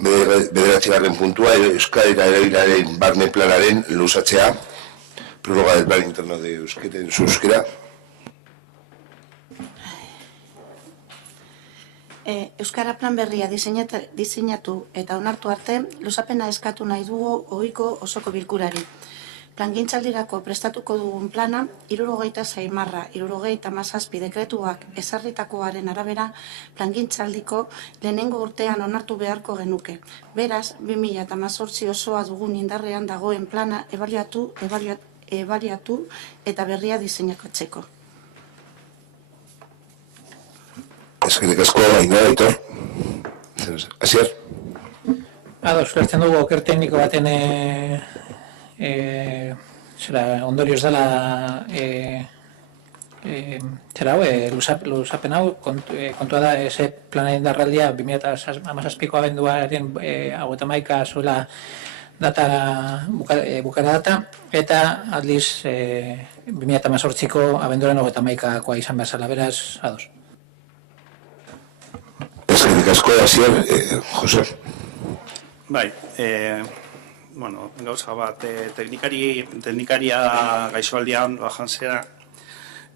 Bederatzigarren puntua, Euskadira erabilaren barne planaren luzatzea, prórroga del plan interno de euskera. Euskara plan berria diseinatu eta onartu arte, luzapena eskatu nahi dugu ohiko osoko bilkurari. Plangintzaldirako prestatuko dugun plana, 76/77 dekretuak ezarritakoaren arabera, plangintzaldiko lehenengo urtean onartu beharko genuke. Beraz, 2018 osoa dugun indarrean dagoen plana ebaliatu eta berria diseinakatzeko. Eskerrik asko, Ainhoa, Aitor. Asier? Ados, ulertzen dugu oker tekniko baten ondorioz dela luzapen hau, kontua da ese planaren darraldia 2017ko abenduaren 31 zuela data bukara data, eta aldiz 2018ko abenduaren 31koa izan behar zela, beraz, ados. Eskerrik asko, Asier, Jose. Bai, gauza bat, teknikaria gaixoaldian bajan zera,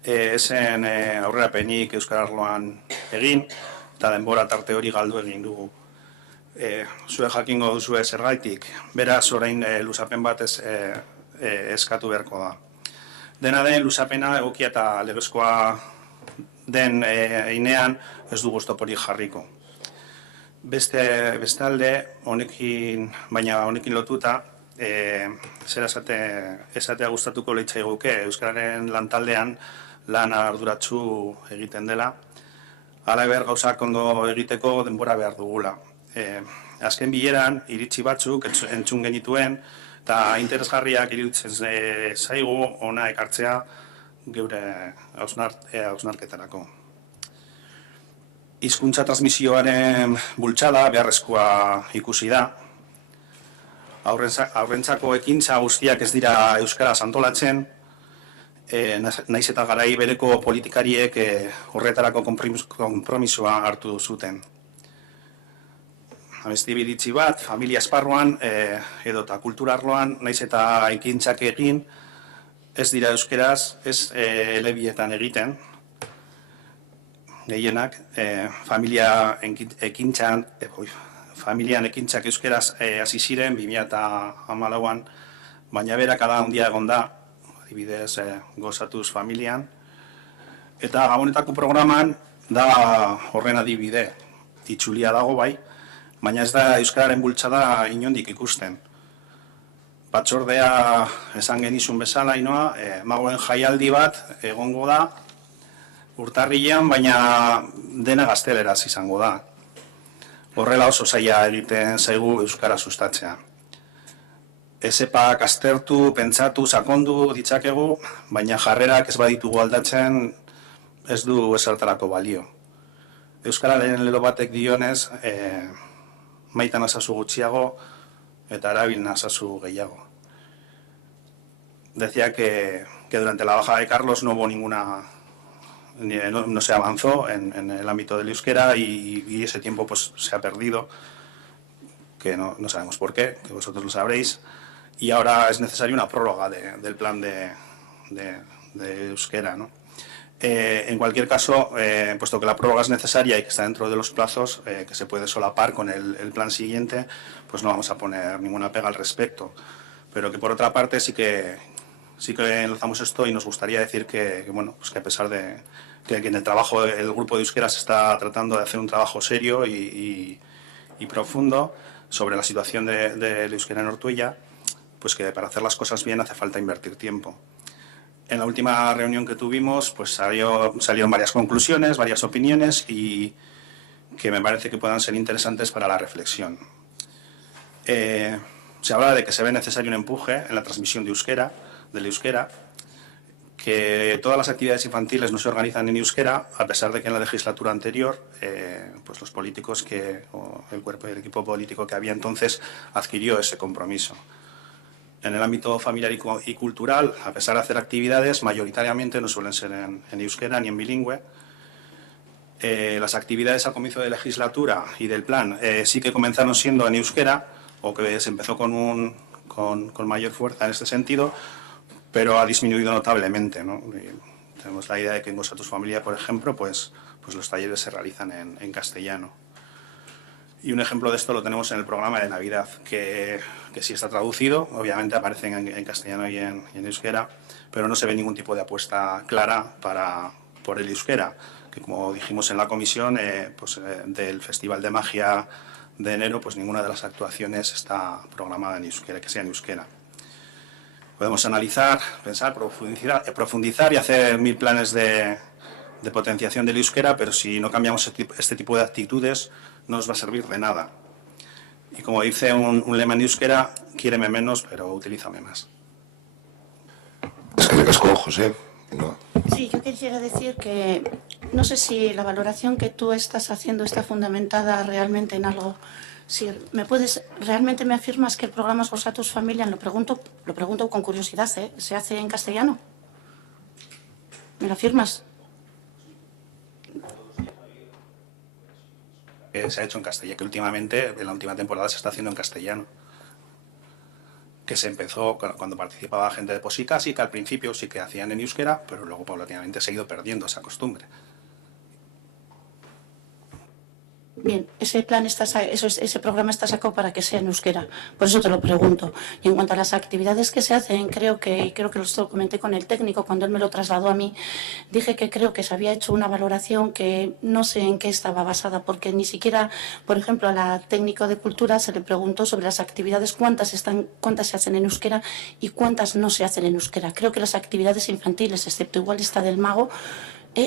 esen aurrerapenik Euskara arloan egin, eta denbora tarte hori galdu egin dugu. Zue jakingo duzue zergaitik, beraz orain luzapen bat eskatu beharko da. Dena den luzapena egokia eta legezkoa den einean ez dugu oztoporik jarriko. Bestalde, baina honekin lotuta, esatea gustatuko leitzaiguke Euskararen lantaldean lan arduratsu egiten dela. Hala behar gauzak ondo egiteko denbora behar dugula. Azken bileran, iritsi batzuk entzun genituen, eta interesgarriak iruditzen zaigu ona ekartzea geure hausnarketarako. Hizkuntza transmisioaren bultzada beharrezkoa ikusi da. Aurrentzako ekintza guztiak ez dira euskaraz antolatzen, naiz eta garai bereko politikariek horretarako konpromisoa hartu zuten. Abesti biritzi bat, familia esparruan edota kultura arloan, naiz eta ekintzak egin, ez dira euskaraz, ez elebietan egiten. Gehienak, familian ekintzak euskeraz hasi ziren 2014an, baina berakada handia egon da, adibidez gozatuz familian, eta Gabonetako programan da horren adibide, itxulia dago bai, baina ez da euskararen bultzada inondik ikusten. Batzordea esan genizun bezala, Ainhoa, magoen jaialdi bat egongo da, urtarrilean, baina dena gazteleraz izango da. Horrela oso zaila egiten zaigu euskara sustatzea. Ezepak aztertu, pentsatu, sakondu ditzakegu, baina jarrerak ez baditugu aldatzen ez du ezertarako balio. Euskararen lelo batek dionez, maitan azazu gutxiago eta erabil azazu gehiago. Decía que durante la bajada de Carlos no hubo no se avanzó en el ámbito del euskera y ese tiempo pues se ha perdido, que no sabemos por qué, que vosotros lo sabréis, y ahora es necesaria una prórroga del plan de euskera, ¿no? En cualquier caso, puesto que la prórroga es necesaria y que está dentro de los plazos, que se puede solapar con el plan siguiente, pues no vamos a poner ninguna pega al respecto, pero que por otra parte sí que enlazamos esto y nos gustaría decir que a pesar de que en el trabajo el grupo de euskera se está tratando de hacer un trabajo serio y profundo sobre la situación del euskera en Ortuella, pues que para hacer las cosas bien hace falta invertir tiempo. En la última reunión que tuvimos pues salieron varias conclusiones, varias opiniones y que me parece que puedan ser interesantes para la reflexión. Se habla de que se ve necesario un empuje en la transmisión del euskera, que todas las actividades infantiles no se organizan en euskera, a pesar de que en la legislatura anterior pues los políticos o el cuerpo y el equipo político que había entonces adquirió ese compromiso. En el ámbito familiar y cultural, a pesar de hacer actividades, mayoritariamente no suelen ser en euskera ni en bilingüe, las actividades al comienzo de legislatura y del plan sí que comenzaron siendo en euskera, o que se empezó con mayor fuerza en este sentido, pero ha disminuido notablemente, ¿no? Tenemos la idea de que en Cosa Tus Familia, por ejemplo, pues los talleres se realizan en castellano. Y un ejemplo de esto lo tenemos en el programa de Navidad, que sí está traducido, obviamente aparecen en castellano y en euskera, pero no se ve ningún tipo de apuesta clara por el euskera, que como dijimos en la comisión, del Festival de Magia de enero, pues ninguna de las actuaciones está programada en euskera, que sea en euskera. Podemos analizar, pensar, profundizar y hacer 1000 planes de potenciación del euskera, pero si no cambiamos este tipo de actitudes, no nos va a servir de nada. Y como dice un lema en euskera, quiéreme menos, pero utilízame más. Es que le casco, José. No. Sí, yo quisiera decir que no sé si la valoración que tú estás haciendo está fundamentada realmente en algo. Si realmente me afirmas que el programa Cosa Tus Familia, lo pregunto con curiosidad, ¿se hace en castellano? ¿Me lo afirmas? Se ha hecho en castellano, que últimamente, en la última temporada, se está haciendo en castellano. Que se empezó cuando participaba gente de Posicas y que al principio sí que hacían en euskera, pero luego paulatinamente se ha ido perdiendo esa costumbre. Bien, ese programa está sacado para que sea en euskera, por eso te lo pregunto. Y en cuanto a las actividades que se hacen, creo que lo comenté con el técnico cuando él me lo trasladó a mí, dije que creo que se había hecho una valoración que no sé en qué estaba basada, porque ni siquiera, por ejemplo, a la técnico de cultura se le preguntó sobre las actividades, cuántas se hacen en euskera y cuántas no se hacen en euskera. Creo que las actividades infantiles, excepto igual esta del mago,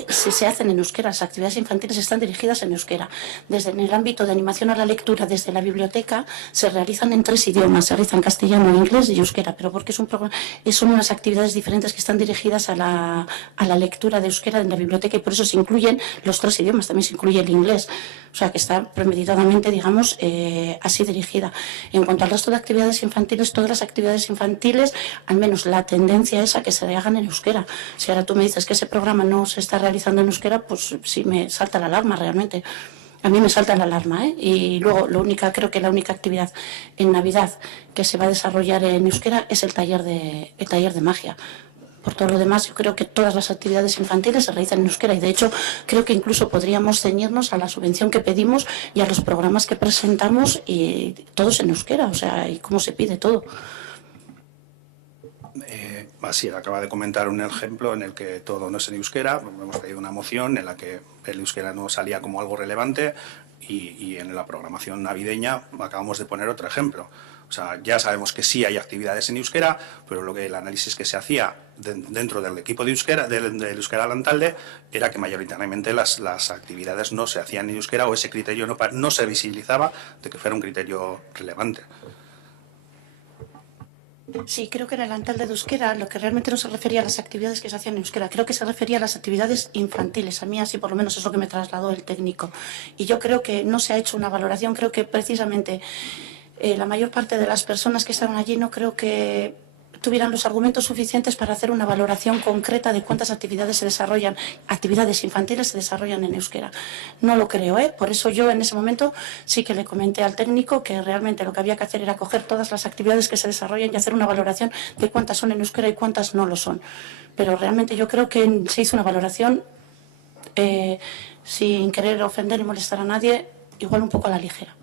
si se hacen en euskera, las actividades infantiles están dirigidas en euskera. Desde en el ámbito de animación a la lectura, desde la biblioteca, se realizan en 3 idiomas, se realizan castellano, inglés y euskera, pero porque son unas actividades diferentes que están dirigidas a la lectura de euskera en la biblioteca y por eso se incluyen los 3 idiomas, también se incluye el inglés, o sea que está premeditadamente, digamos, así dirigida. En cuanto al resto de actividades infantiles, todas las actividades infantiles, al menos la tendencia es a que se hagan en euskera. Si ahora tú me dices que ese programa no se está realizando en euskera, pues sí me salta la alarma realmente. A mí me salta la alarma, ¿eh? Y luego creo que la única actividad en Navidad que se va a desarrollar en euskera es el taller de magia. Por todo lo demás, yo creo que todas las actividades infantiles se realizan en euskera y de hecho creo que incluso podríamos ceñirnos a la subvención que pedimos y a los programas que presentamos y todos en euskera, o sea, y cómo se pide todo. Así, acaba de comentar un ejemplo en el que todo no es en euskera. Hemos traído una moción en la que el euskera no salía como algo relevante y en la programación navideña acabamos de poner otro ejemplo. O sea, ya sabemos que sí hay actividades en euskera, pero el análisis que se hacía dentro del equipo de euskera, del Euskera Lantalde, era que mayoritariamente las actividades no se hacían en euskera o ese criterio no se visibilizaba de que fuera un criterio relevante. Sí, creo que en el Lantalde de euskera lo que realmente no se refería a las actividades que se hacían en euskera, creo que se refería a las actividades infantiles. A mí así por lo menos es lo que me trasladó el técnico. Y yo creo que no se ha hecho una valoración, creo que precisamente la mayor parte de las personas que estaban allí no creo que tuvieran los argumentos suficientes para hacer una valoración concreta de cuántas actividades infantiles se desarrollan en euskera. No lo creo, ¿eh? Por eso yo en ese momento sí que le comenté al técnico que realmente lo que había que hacer era coger todas las actividades que se desarrollan y hacer una valoración de cuántas son en euskera y cuántas no lo son. Pero realmente yo creo que se hizo una valoración sin querer ofender y molestar a nadie, igual un poco a la ligera.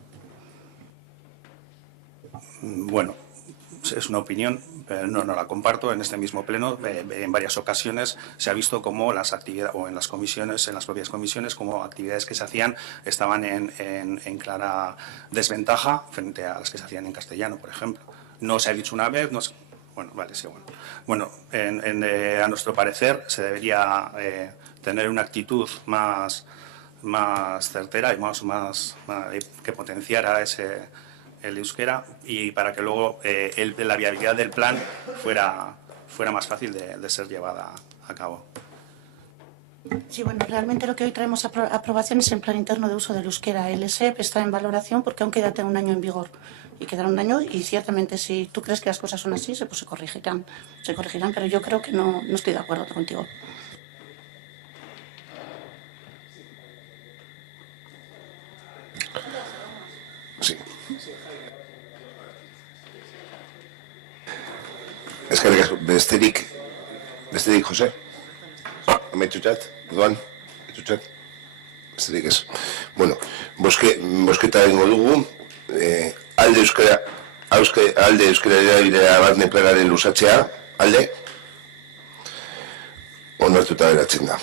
Bueno, es una opinión, pero no la comparto. En este mismo pleno, en varias ocasiones se ha visto cómo las actividades, o en las comisiones, en las propias comisiones, como actividades que se hacían estaban en clara desventaja frente a las que se hacían en castellano, por ejemplo. No se ha dicho una vez, no sé. Bueno, vale, sí, bueno. Bueno, a nuestro parecer se debería tener una actitud más certera y más que potenciara el euskera, y para que luego la viabilidad del plan fuera más fácil de ser llevada a cabo. Sí, bueno, realmente lo que hoy traemos a aprobación es el plan interno de uso del euskera. El ESEP está en valoración porque aún queda un año en vigor. Y quedará un año y ciertamente si tú crees que las cosas son así, pues se corregirán, pero yo creo que no estoy de acuerdo contigo. Eskerrik asko, besterik, Jose? Amaitutxat, Duan, amaitutxat? Besterik ez. Bueno, bosketa egingo dugu, alde euskara erabilera barne planaren luzatzea, alde, onartuta geratzen da.